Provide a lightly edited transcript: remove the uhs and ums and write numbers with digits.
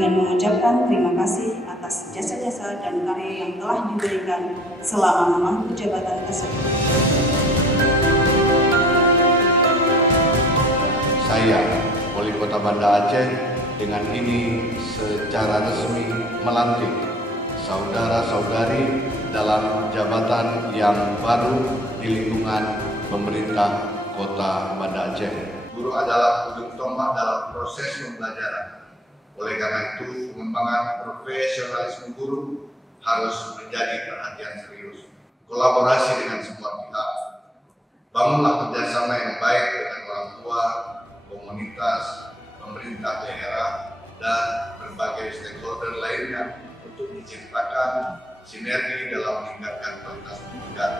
dengan mengucapkan terima kasih atas jasa-jasa dan karya yang telah diberikan selama memangku jabatan tersebut. Saya, Wali Kota Banda Aceh, dengan ini secara resmi melantik saudara-saudari dalam jabatan yang baru di lingkungan pemerintah Kota Banda Aceh. Guru adalah ujung tombak dalam proses pembelajaran. Oleh karena itu, pengembangan profesionalisme guru harus menjadi perhatian serius. Kolaborasi dengan semua pihak. Bangunlah kerjasama yang baik dengan orang tua, komunitas, pemerintah daerah, dan berbagai stakeholder lainnya untuk menciptakan sinergi dalam meningkatkan kualitas pendidikan.